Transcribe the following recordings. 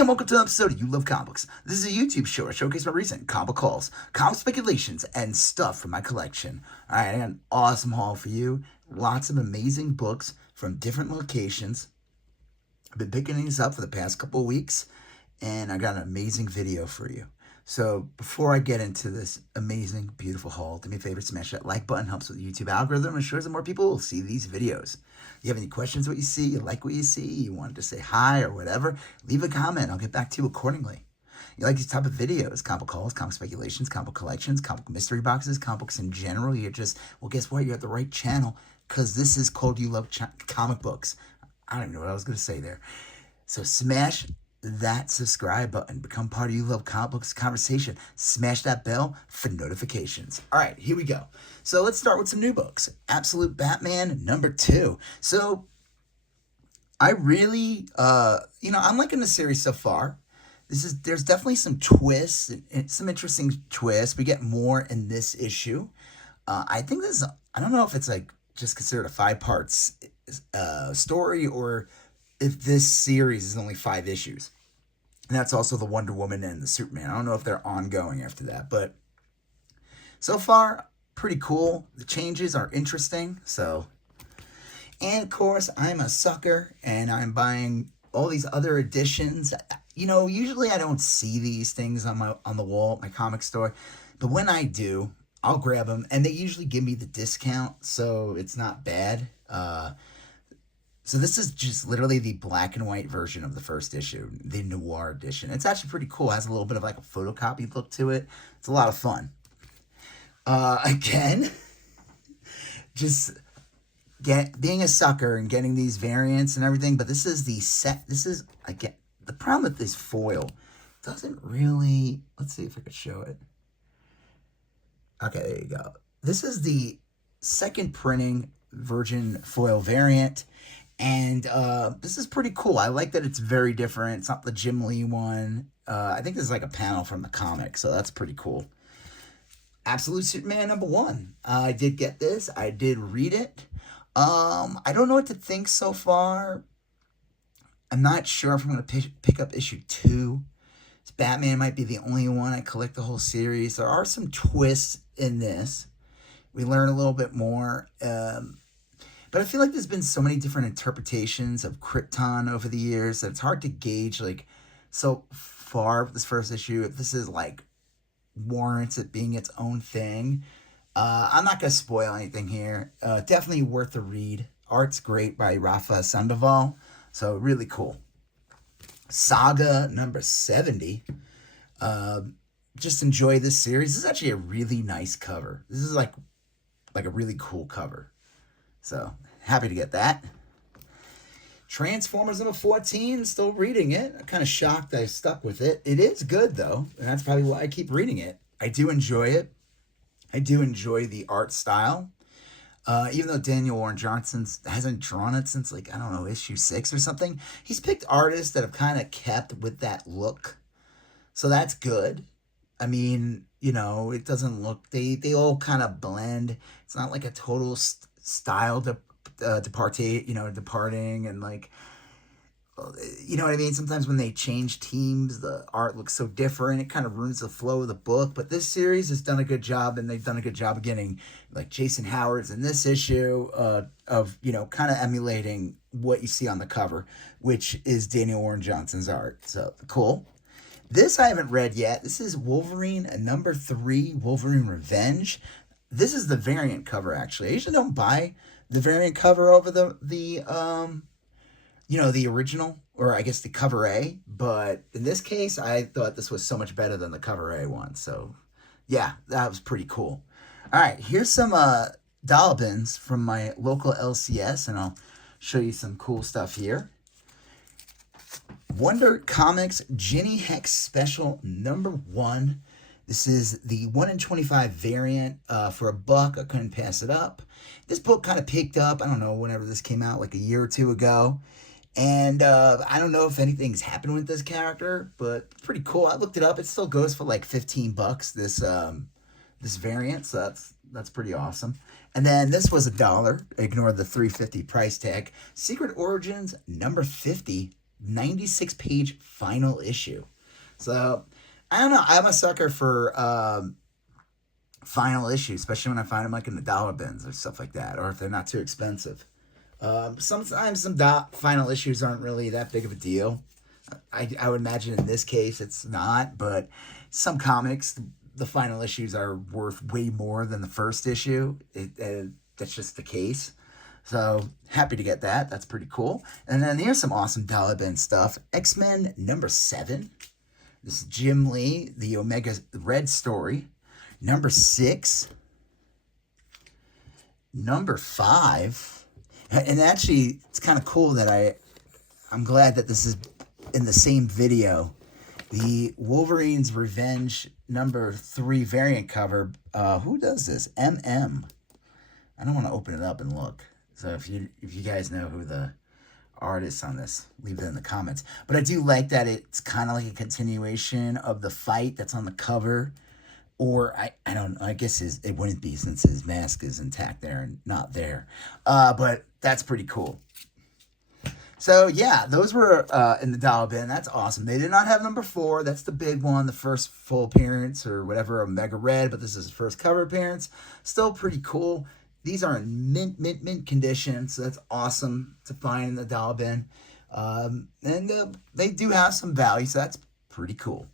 and welcome to an episode of You Love Comics. This is a YouTube show where I showcase my recent comic hauls, comic speculations, and stuff from my collection. Alright, I got an awesome haul for you. Lots of amazing books from different locations. I've been picking these up for the past couple of weeks, and I got an amazing video for you. So before I get into this amazing, beautiful haul, do me a favor, smash that like button. Helps with the YouTube algorithm and ensures that more people will see these videos. You have any questions what you see, you like what you see, you wanted to say hi or whatever, leave a comment. I'll get back to you accordingly. You like these type of videos, comic hauls, comic speculations, comic collections, comic mystery boxes, comic books in general, you're just, well, guess what? You're at the right channel because this is called You Love Comic Books. I don't even know what I was going to say there. So smash that subscribe button. Become part of You Love Comic Books conversation. Smash that bell for notifications. All right, here we go. So let's start with some new books. Absolute Batman #2. So I really, I'm liking the series so far. There's definitely some twists, some interesting twists. We get more in this issue. I think I don't know if it's like just considered a 5-part story or if this series is only 5 issues. And that's also the Wonder Woman and the Superman. I don't know if they're ongoing after that, but so far, pretty cool. The changes are interesting, so. And of course, I'm a sucker, and I'm buying all these other editions. You know, usually I don't see these things on the wall at my comic store, but when I do, I'll grab them, and they usually give me the discount, so it's not bad. So this is just literally the black and white version of the first issue, the noir edition. It's actually pretty cool. It has a little bit of like a photocopy look to it. It's a lot of fun. Again, just being a sucker and getting these variants and everything, but this is the problem with this foil. Doesn't really, let's see if I could show it. Okay, there you go. This is the second printing virgin foil variant. And this is pretty cool. I like that it's very different. It's not the Jim Lee one. I think this is like a panel from the comic, so that's pretty cool. Absolute Superman #1. I did get this. I did read it. I don't know what to think so far. I'm not sure if I'm going to pick up issue 2. Batman might be the only one. I collect the whole series. There are some twists in this. We learn a little bit more. But I feel like there's been so many different interpretations of Krypton over the years that it's hard to gauge, like, so far with this first issue, if this is, like, warrants it being its own thing. I'm not going to spoil anything here. Definitely worth a read. Art's great by Rafa Sandoval, so really cool. Saga #70. Just enjoy this series. This is actually a really nice cover. This is, like a really cool cover. So, happy to get that. Transformers #14, still reading it. I'm kind of shocked I stuck with it. It is good, though, and that's probably why I keep reading it. I do enjoy it. I do enjoy the art style. Even though Daniel Warren Johnson hasn't drawn it since, like, I don't know, issue 6 or something, he's picked artists that have kind of kept with that look. So that's good. I mean, you know, it doesn't look, they all kind of blend. It's not like a total style departing, and like, you know what I mean? Sometimes when they change teams, the art looks so different. It kind of ruins the flow of the book. But this series has done a good job, and they've done a good job of getting, like, Jason Howard's in this issue of, you know, kind of emulating what you see on the cover, which is Daniel Warren Johnson's art. So, cool. This I haven't read yet. This is Wolverine #3, Wolverine Revenge. This is the variant cover, actually. I usually don't buy the variant cover over the original, or I guess the cover A, but in this case, I thought this was so much better than the cover A one, so yeah, that was pretty cool. All right, here's some dollar bins from my local LCS, and I'll show you some cool stuff here. Wonder Comics Ginny Hex Special #1. This is the 1 in 25 variant for $1. I couldn't pass it up. This book kind of picked up, I don't know, whenever this came out, like a year or two ago. And I don't know if anything's happened with this character, but pretty cool. I looked it up. It still goes for like $15, this variant, so that's pretty awesome. And then this was $1. Ignore the $3.50 price tag. Secret Origins #50. 96-page final issue. So I don't know. I'm a sucker for final issues, especially when I find them like in the dollar bins or stuff like that, or if they're not too expensive. Sometimes some final issues aren't really that big of a deal. I would imagine in this case it's not, but some comics, the final issues are worth way more than the first issue. That's just the case. So happy to get that. That's pretty cool. And then here's some awesome dollar bin stuff. X-Men #7. This is Jim Lee, the Omega Red story. #6. #5. And actually, it's kind of cool that I'm glad that this is in the same video. The Wolverine's Revenge #3 variant cover. Who does this? MM. I don't want to open it up and look. So if you guys know who the artists on this, leave it in the comments. But I do like that it's kind of like a continuation of the fight that's on the cover. Or I don't know. I guess it wouldn't be since his mask is intact there and not there. But that's pretty cool. So yeah, those were in the dollar bin. That's awesome. They did not have #4. That's the big one, the first full appearance or whatever, Omega Red. But this is his first cover appearance. Still pretty cool. These are in mint condition, so that's awesome to find in the dollar bin. And they do have some value, so that's pretty cool.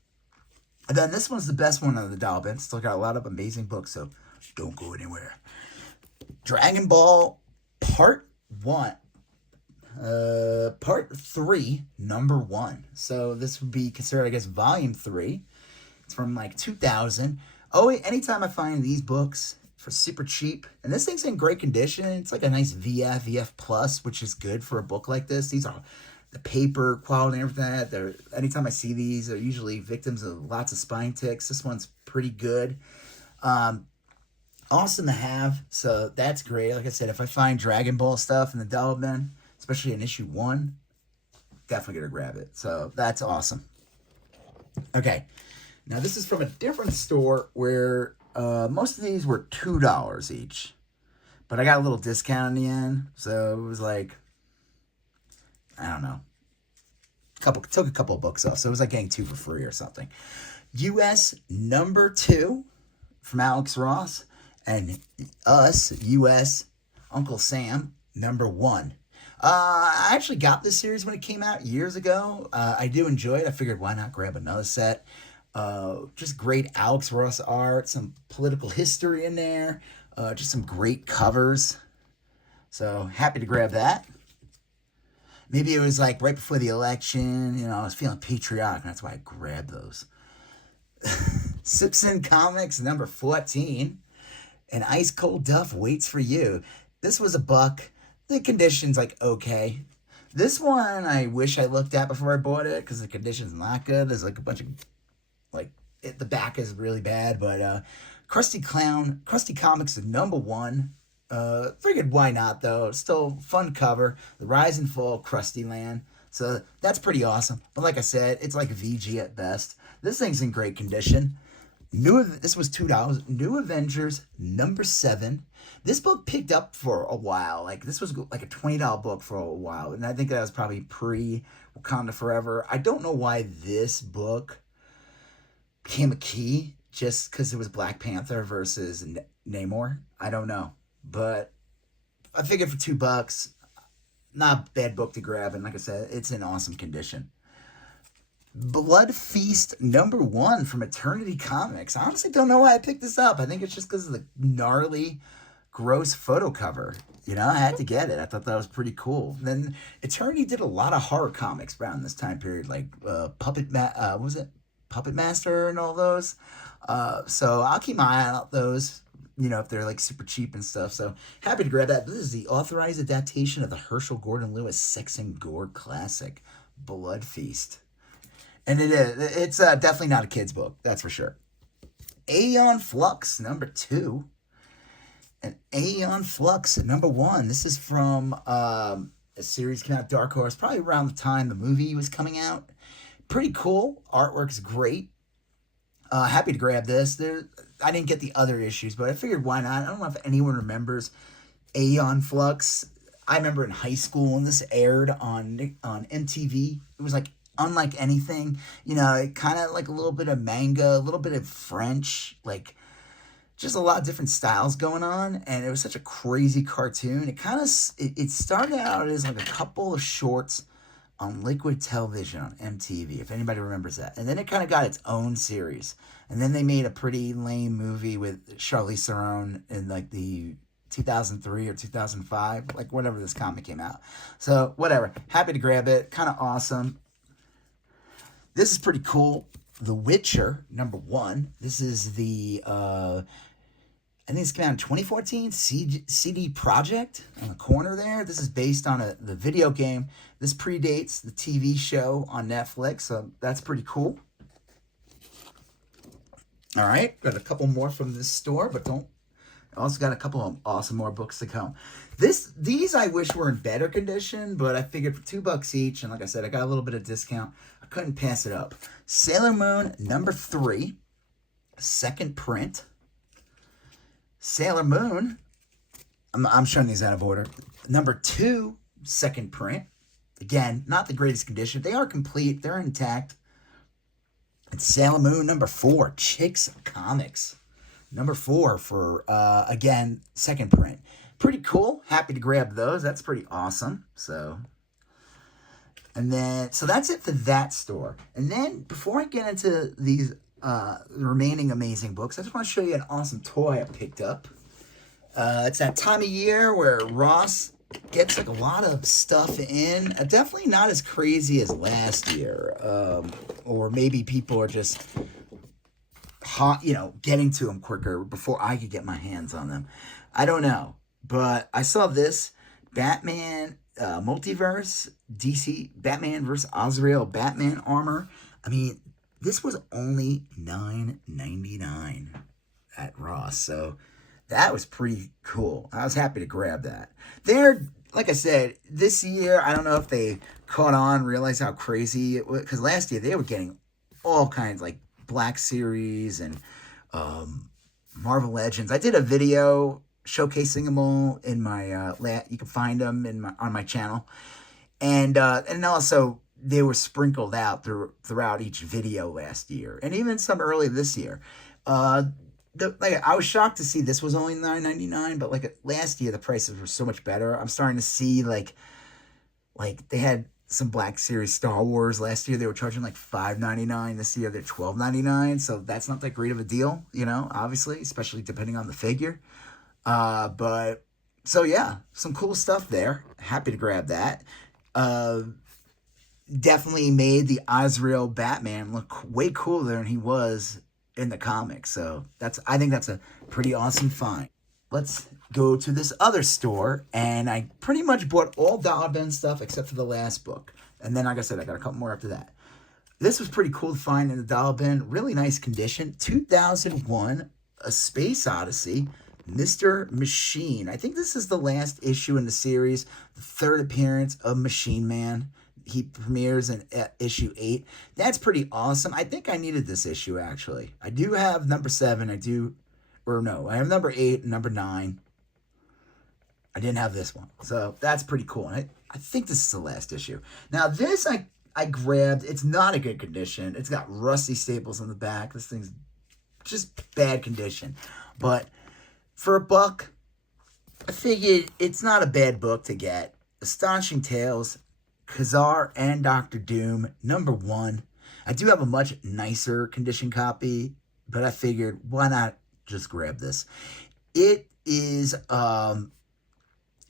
And then this one's the best one of the dollar bin. Still got a lot of amazing books, so don't go anywhere. Dragon Ball Part 1. Part 3, #1. So this would be considered, I guess, Volume 3. It's from like 2000. Oh, anytime I find these books for super cheap, and this thing's in great condition. It's like a nice VF Plus, which is good for a book like this. These are the paper quality and everything. Anytime I see these, they're usually victims of lots of spine ticks. This one's pretty good. Awesome to have. So that's great. Like I said, if I find Dragon Ball stuff in the dollar bin, especially in issue 1, definitely gonna grab it. So that's awesome. Okay, now this is from a different store where most of these were $2 each, but I got a little discount in the end, so it was like, I don't know, took a couple of books off, so it was like getting 2 for free or something. US #2 from Alex Ross, and Us US Uncle Sam #1. I actually got this series when it came out years ago. I do enjoy it. I figured why not grab another set. Just great Alex Ross art, some political history in there, just some great covers. So happy to grab that. Maybe it was like right before the election, I was feeling patriotic, and that's why I grabbed those. Simpson Comics #14. And Ice Cold Duff Waits for You. This was a buck. The condition's like okay. This one I wish I looked at before I bought it because the condition's not good. There's like a bunch of the back is really bad, but Krusty Comics is #1. Figured why not though. Still fun cover. The Rise and Fall of Krusty Land. So that's pretty awesome. But like I said, it's like VG at best. This thing's in great condition. This was $2. New Avengers #7. This book picked up for a while. Like this was like a $20 book for a while, and I think that was probably pre Wakanda Forever. I don't know why this book became a key just because it was Black Panther versus Namor. I don't know, but I figured for $2, not a bad book to grab, and like I said, it's in awesome condition. Blood Feast #1 from Eternity Comics. I honestly don't know why I picked this up. I think it's just because of the gnarly, gross photo cover. I had to get it. I thought that was pretty cool. Then Eternity did a lot of horror comics around this time period, like Puppet Master and all those. So I'll keep my eye out those, if they're like super cheap and stuff. So happy to grab that. This is the authorized adaptation of the Herschel Gordon Lewis sex and gore classic, Blood Feast. And it's definitely not a kid's book, that's for sure. Aeon Flux #2. And Aeon Flux #1. This is from a series came out, Dark Horse, probably around the time the movie was coming out. Pretty cool. Artwork's great. Happy to grab this. I didn't get the other issues, but I figured why not. I don't know if anyone remembers Aeon Flux. I remember in high school when this aired on MTV. It was like unlike anything. It kind of like a little bit of manga, a little bit of French, like just a lot of different styles going on, and it was such a crazy cartoon. It started out as like a couple of shorts on Liquid Television on MTV, if anybody remembers that. And then it kind of got its own series. And then they made a pretty lame movie with Charlize Theron in like the 2003 or 2005, like whatever this comic came out. So whatever, happy to grab it, kind of awesome. This is pretty cool. The Witcher #1. This is the I think it's came out in 2014. CD Projekt on the corner there. This is based on the video game. This predates the TV show on Netflix, so that's pretty cool. All right, got a couple more from this store, but don't. I also got a couple of awesome more books to come. These I wish were in better condition, but I figured for $2 each, and like I said, I got a little bit of discount. I couldn't pass it up. Sailor Moon #3, second print. Sailor Moon, I'm showing these out of order. #2, second print. Again, not the greatest condition. They are complete. They're intact. It's Sailor Moon #4, Chicks Comics. #4 for, again, second print. Pretty cool. Happy to grab those. That's pretty awesome. So that's it for that store. And then before I get into these remaining amazing books, I just want to show you an awesome toy I picked up. It's that time of year where Ross gets like a lot of stuff in. Definitely not as crazy as last year. Or maybe people are just hot, getting to them quicker before I could get my hands on them. I don't know. But I saw this Batman Multiverse DC Batman vs. Azrael Batman armor. I mean, this was only $9.99 at Ross. So that was pretty cool. I was happy to grab that. Like I said, this year, I don't know if they caught on, realized how crazy it was. Because last year, they were getting all kinds, like Black Series and Marvel Legends. I did a video showcasing them all in my, you can find them on my channel. And also, they were sprinkled out throughout each video last year. And even some early this year. I was shocked to see this was only $9.99, but like last year the prices were so much better. I'm starting to see like they had some Black Series Star Wars last year. They were charging like $5.99. This year they're $12.99. So that's not that great of a deal, obviously, especially depending on the figure. But so yeah, some cool stuff there. Happy to grab that. Definitely made the Azrael Batman look way cooler than he was in the comics. So I think that's a pretty awesome find. Let's go to this other store, and I pretty much bought all Dollar Bin stuff except for the last book. And then, like I said, I got a couple more after that. This was pretty cool to find in the Dollar Bin. Really nice condition. 2001, A Space Odyssey, Mr. Machine. I think this is the last issue in the series, the third appearance of Machine Man. He premieres in issue 8. That's pretty awesome. I think I needed this issue, actually. I do have #7. I have #8 and #9. I didn't have this one. So that's pretty cool. And I think this is the last issue. Now, this I grabbed. It's not a good condition. It's got rusty staples on the back. This thing's just bad condition. But for $1, I figured it's not a bad book to get. Astonishing Tales, Khazar and Doctor Doom, #1. I do have a much nicer condition copy, but I figured, why not just grab this? It is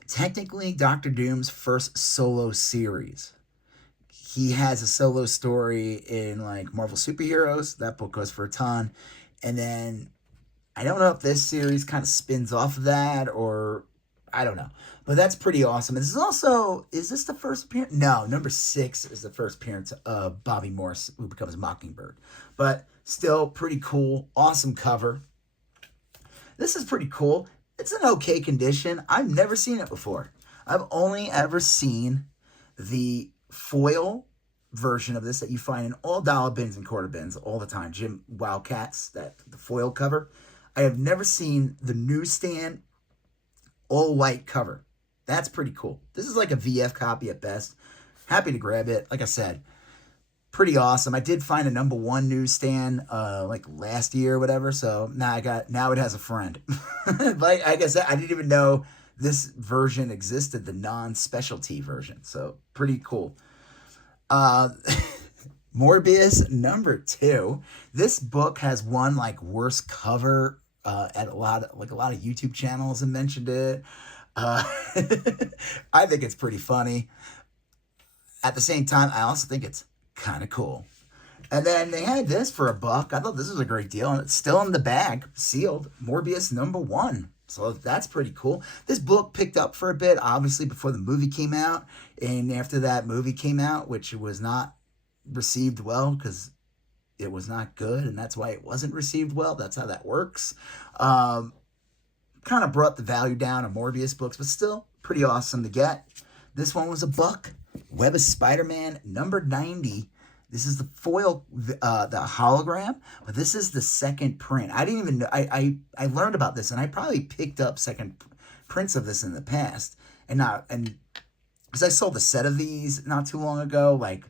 technically Doctor Doom's first solo series. He has a solo story in like Marvel Superheroes. That book goes for a ton. And then I don't know if this series kind of spins off of that, or I don't know. But that's pretty awesome. And this is also, is this the first appearance? No, #6 is the first appearance of Bobby Morse, who becomes Mockingbird. But still pretty cool. Awesome cover. This is pretty cool. It's an okay condition. I've never seen it before. I've only ever seen the foil version of this that you find in all dollar bins and quarter bins all the time. Jim Wildcats, the foil cover. I have never seen the newsstand all white cover. That's pretty cool. This is like a VF copy at best. Happy to grab it. Like I said, pretty awesome. I did find a #1 newsstand like last year or whatever. So now it has a friend. Like I said, I didn't even know this version existed, the non-specialty version. So pretty cool. Uh, Morbius #2. This book has won like worst cover at a lot of YouTube channels and mentioned it. Uh, I think it's pretty funny. At the same time, I also think it's kind of cool. And then they had this for $1. I thought this was a great deal, and it's still in the bag, sealed. Morbius #1. So that's pretty cool. This book picked up for a bit, obviously, before the movie came out. And after that movie came out, which was not received well because it was not good, and that's why it wasn't received well. That's how that works. Um, Kind of brought the value down of Morbius books, but still pretty awesome to get. This one was $1. Web of Spider-Man #90. This is the foil, the hologram, but this is the second print. I didn't even know. I learned about this, and I probably picked up second prints of this in the past, and because I sold a set of these not too long ago, like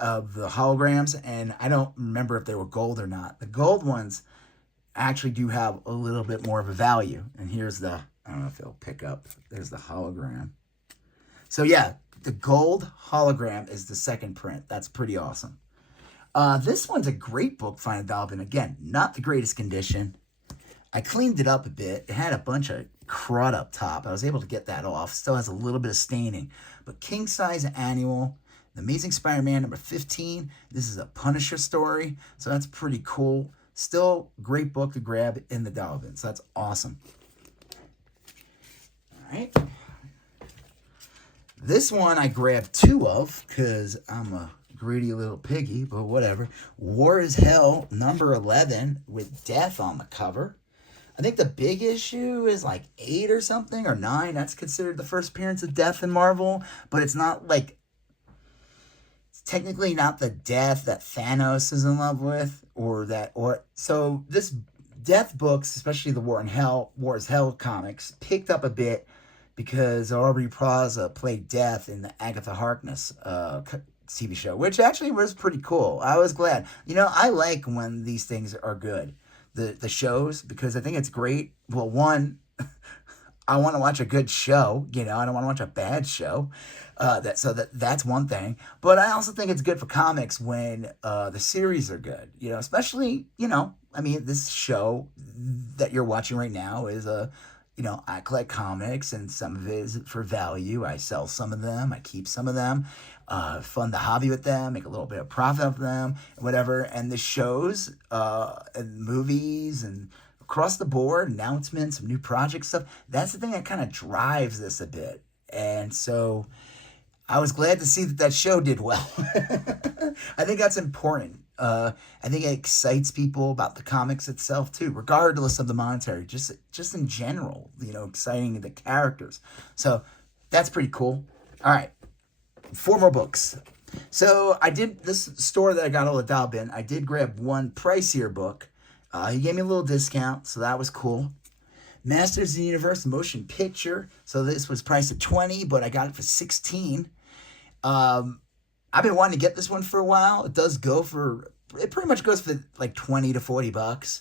of the holograms, and I don't remember if they were gold or not. The gold ones actually do have a little bit more of a value. And here's the, I don't know if it'll pick up. There's the hologram. So yeah, the gold hologram is the second print. That's pretty awesome. This one's a great book, Final Dolphin. Again, not the greatest condition. I cleaned it up a bit. It had a bunch of crud up top. I was able to get that off. Still has a little bit of staining. But King Size Annual, The Amazing Spider-Man #15. This is a Punisher story. So that's pretty cool. Still great book to grab in the dollar bin. So that's awesome. All right. This one I grabbed 2 of because I'm a greedy little piggy, but whatever. War is Hell #11 with Death on the cover. I think the big issue is like 8 or something, or 9. That's considered the first appearance of Death in Marvel, but it's not like, it's technically not the Death that Thanos is in love with, so this Death books, especially the War is Hell comics, picked up a bit because Aubrey Plaza played Death in the Agatha Harkness TV show, which actually was pretty cool. I was glad. I like when these things are good, the shows, because I think it's great. Well, one, I want to watch a good show. I don't want to watch a bad show. That's one thing. But I also think it's good for comics when the series are good. Especially this show that you're watching right now is I collect comics, and some of it is for value. I sell some of them. I keep some of them. Fund the hobby with them. Make a little bit of profit of them, whatever. And the shows, and movies, and across the board, announcements of new project stuff. That's the thing that kind of drives this a bit. And so I was glad to see that show did well. I think that's important. I think it excites people about the comics itself too, regardless of the monetary, just in general, exciting the characters. So that's pretty cool. All right, 4 more books. So I did, this store that I got all the dollar bin, I did grab one pricier book. He gave me a little discount, so that was cool. Masters of the Universe motion picture. So this was priced at $20, but I got it for $16. I've been wanting to get this one for a while. It pretty much goes for like $20 to $40.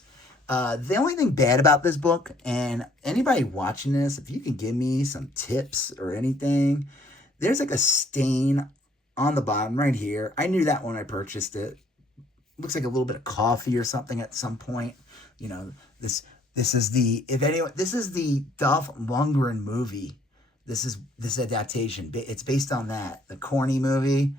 The only thing bad about this book, and anybody watching this, if you can give me some tips or anything, there's like a stain on the bottom right here. I knew that when I purchased it. Looks like a little bit of coffee or something at some point. This is the Dolph Lundgren movie. This adaptation. It's based on that, the corny movie.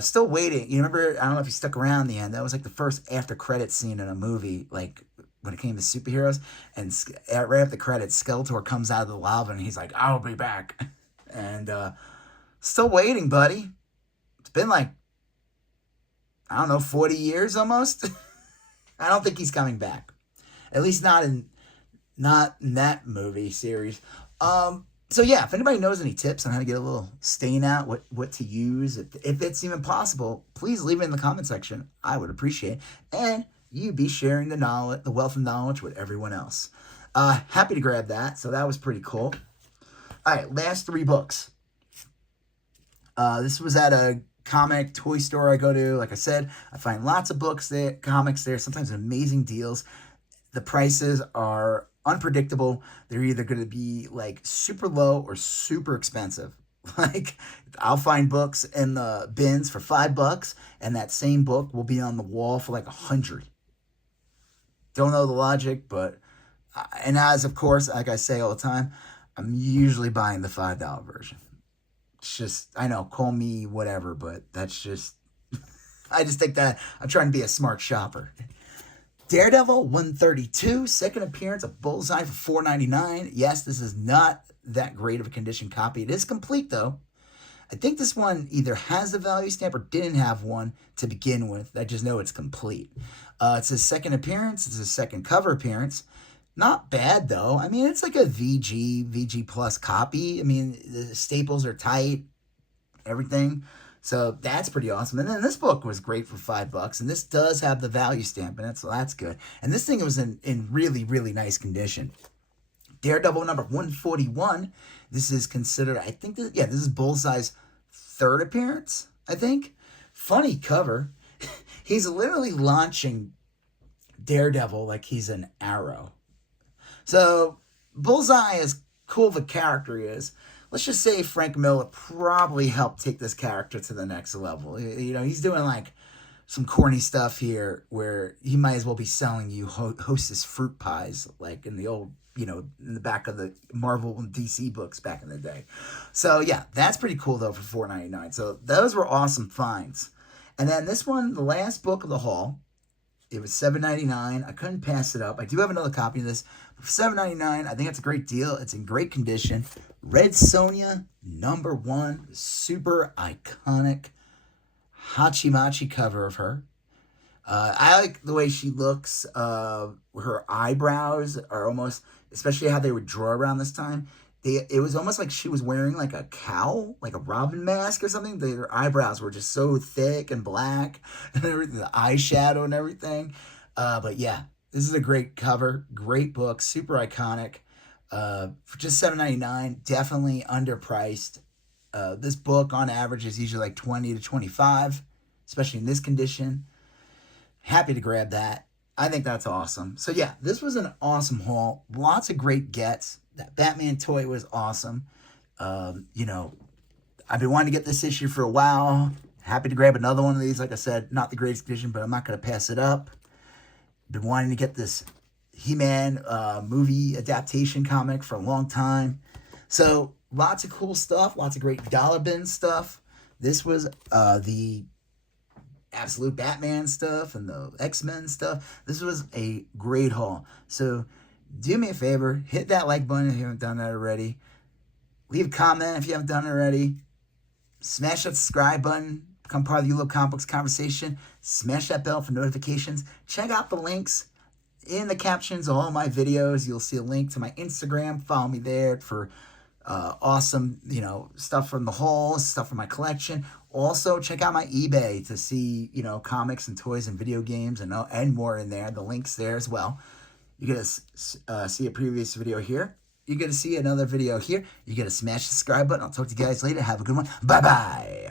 Still waiting. You remember? I don't know if you stuck around the end. That was like the first after credits scene in a movie, like when it came to superheroes. And right after the credits, Skeletor comes out of the lava and he's like, "I'll be back." And still waiting, buddy. It's been like, I don't know, 40 years almost. I don't think he's coming back. At least not in that movie series. So yeah, if anybody knows any tips on how to get a little stain out, what to use, if it's even possible, please leave it in the comment section. I would appreciate it. And you be sharing the knowledge, the wealth of knowledge with everyone else. Happy to grab that. So that was pretty cool. All right, last three books. This was at a comic toy store I go to. Like I said, I find lots of books there, comics there, sometimes amazing deals. The prices are unpredictable. They're either going to be like super low or super expensive. Like, I'll find books in the bins for $5, and that same book will be on the wall for like 100. Don't know the logic, but and as of course, like I say all the time, I'm usually buying the $5 version. It's just, I know, call me whatever, but that's just, I just think that I'm trying to be a smart shopper. Daredevil 132, second appearance of Bullseye for $4.99. Yes, this is not that great of a condition copy. It is complete though. I think this one either has the value stamp or didn't have one to begin with. I just know it's complete. It's his second appearance. It's his second cover appearance. Not bad though. I mean, it's like a VG plus copy. I mean, the staples are tight, everything. So that's pretty awesome. And then this book was great for $5, and this does have the value stamp in it, so that's good. And this thing was in really, really nice condition. Daredevil number 141. This is considered, I think, this is Bullseye's third appearance, I think. Funny cover. He's literally launching Daredevil like he's an arrow. So Bullseye, as cool of a character he is, let's just say Frank Miller probably helped take this character to the next level. You know, he's doing like some corny stuff here where he might as well be selling you Hostess fruit pies, like in the old, you know, in the back of the Marvel and DC books back in the day. So yeah, that's pretty cool though for $4.99. So those were awesome finds. And then this one, the last book of the haul, it was $7.99. I couldn't pass it up. I do have another copy of this. For $7.99, I think it's a great deal. It's in great condition. Red Sonja, number 1. Super iconic Hachimachi cover of her. I like the way she looks. Her eyebrows are almost, especially how they would draw around this time. It was almost like she was wearing like a cowl, like a Robin mask or something. Her eyebrows were just so thick and black, and everything, the eyeshadow and everything. But yeah, this is a great cover, great book, super iconic. For just $7.99, definitely underpriced. This book on average is usually like 20 to 25, especially in this condition. Happy to grab that. I think that's awesome. So yeah, this was an awesome haul. Lots of great gets. That Batman toy was awesome. You know, I've been wanting to get this issue for a while. Happy to grab another one of these. Like I said, not the greatest condition, but I'm not going to pass it up. Been wanting to get this He-Man movie adaptation comic for a long time. So lots of cool stuff. Lots of great dollar bin stuff. This was the Absolute Batman stuff and the X-Men stuff. This was a great haul. So do me a favor, hit that like button if you haven't done that already. Leave a comment if you haven't done it already. Smash that subscribe button. Become part of the You Love Comic Books conversation. Smash that bell for notifications. Check out the links in the captions of all my videos. You'll see a link to my Instagram. Follow me there for awesome, you know, stuff from the hauls, stuff from my collection. Also, check out my eBay to see, you know, comics and toys and video games and more in there. The link's there as well. You're going to see a previous video here. You're going to see another video here. You're going to smash the subscribe button. I'll talk to you guys later. Have a good one. Bye-bye.